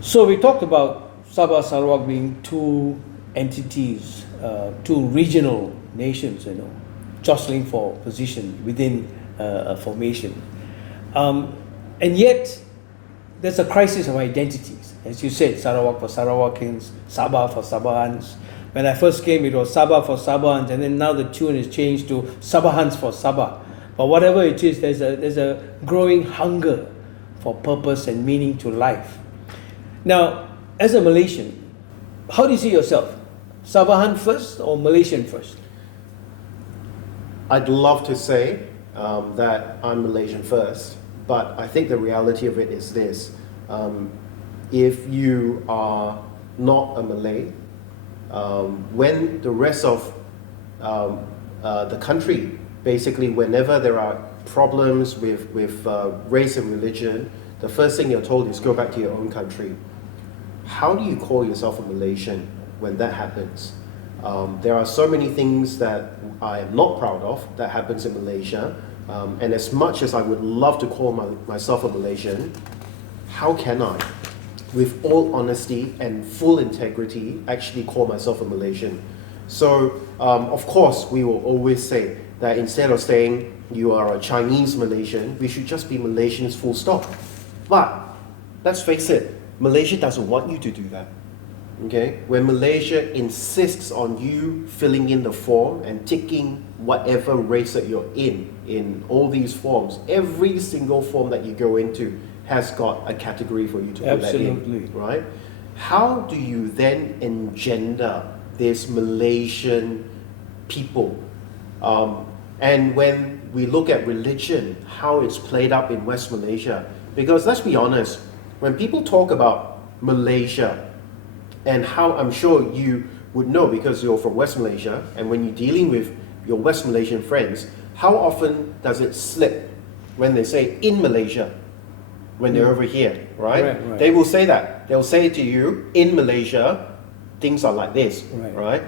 So we talked about Sabah, Sarawak being two entities, two regional nations, jostling for position within a formation. And yet, there's a crisis of identities. As you said, Sarawak for Sarawakins, Sabah for Sabahans. When I first came, it was Sabah for Sabahans, and then now the tune is changed to Sabahans for Sabah. But whatever it is, there's a growing hunger for purpose and meaning to life. Now, as a Malaysian, how do you see yourself? Sabahan first or Malaysian first? I'd love to say that I'm Malaysian first, but I think the reality of it is this. If you are not a Malay, when the rest of the country, basically whenever there are problems with race and religion, the first thing you're told is go back to your own country. How do you call yourself a Malaysian when that happens? There are so many things that I am not proud of that happens in Malaysia, and as much as I would love to call myself a Malaysian, how can I, with all honesty and full integrity, actually call myself a Malaysian? So, of course, we will always say that instead of saying you are a Chinese Malaysian, we should just be Malaysians full stop. But let's face it, Malaysia doesn't want you to do that. Okay? When Malaysia insists on you filling in the form and ticking whatever race that you're in all these forms, every single form that you go into has got a category for you to put that in, right? How do you then engender this Malaysian people? And when we look at religion, how it's played up in West Malaysia, because let's be honest, when people talk about Malaysia, and how I'm sure you would know because you're from West Malaysia, and when you're dealing with your West Malaysian friends, how often does it slip when they say in Malaysia, when they're over here, right? They will say that. They'll say to you, in Malaysia, things are like this, right?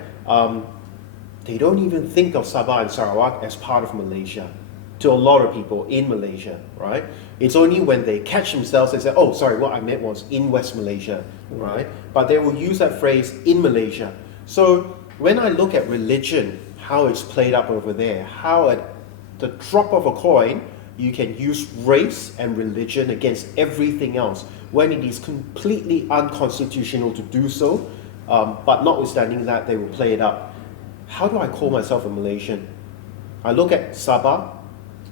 They don't even think of Sabah and Sarawak as part of Malaysia. To a lot of people in Malaysia, right? It's only when they catch themselves, they say, oh, sorry, what I meant was in West Malaysia, right? But they will use that phrase in Malaysia. So when I look at religion, how it's played up over there, how at the drop of a coin, you can use race and religion against everything else, when it is completely unconstitutional to do so, but notwithstanding that, they will play it up. How do I call myself a Malaysian? I look at Sabah,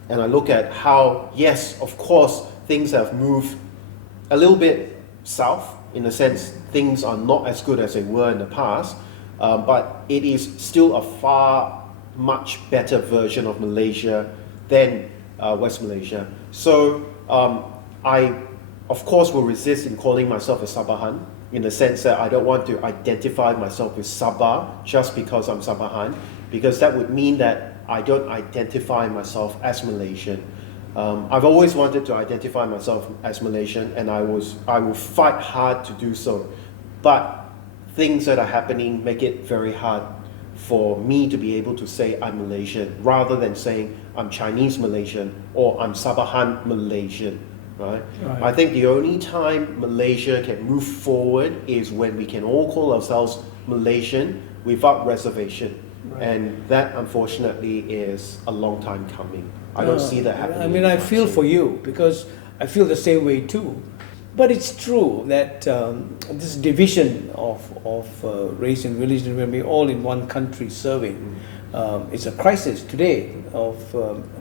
and I look at how, yes, of course, things have moved a little bit south, in a sense, things are not as good as they were in the past, but it is still a far, much better version of Malaysia than West Malaysia. So I, of course, will resist in calling myself a Sabahan, in the sense that I don't want to identify myself with Sabah just because I'm Sabahan, because that would mean that I don't identify myself as Malaysian. I've always wanted to identify myself as Malaysian, and I will fight hard to do so. But things that are happening make it very hard for me to be able to say I'm Malaysian, rather than saying I'm Chinese Malaysian or I'm Sabahan Malaysian. Right? I think the only time Malaysia can move forward is when we can all call ourselves Malaysian without reservation. And that, unfortunately, is a long time coming. I don't see that happening. I mean, I feel for you, because I feel the same way too. But it's true that this division of race and religion, when we're all in one country serving, it's a crisis today of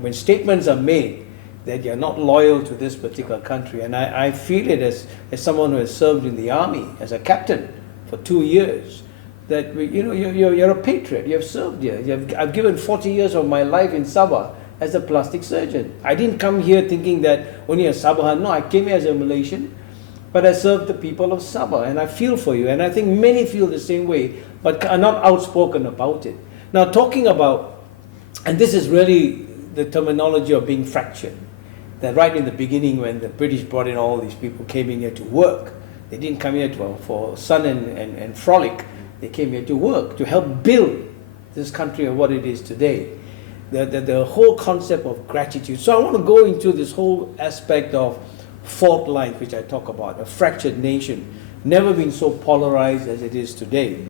when statements are made that you're not loyal to this particular country. And I feel it as someone who has served in the army as a captain for 2 years, that you're a patriot. You have served here. I've given 40 years of my life in Sabah as a plastic surgeon. I didn't come here thinking that only a Sabahan. No, I came here as a Malaysian, but I served the people of Sabah, and I feel for you. And I think many feel the same way, but are not outspoken about it. Now, talking about, and this is really the terminology of being fractured, that right in the beginning, when the British brought in all these people, came in here to work. They didn't come here for sun and frolic. They came here to work, to help build this country of what it is today. The whole concept of gratitude. So I want to go into this whole aspect of fault lines, which I talk about, a fractured nation. never been so polarized as it is today.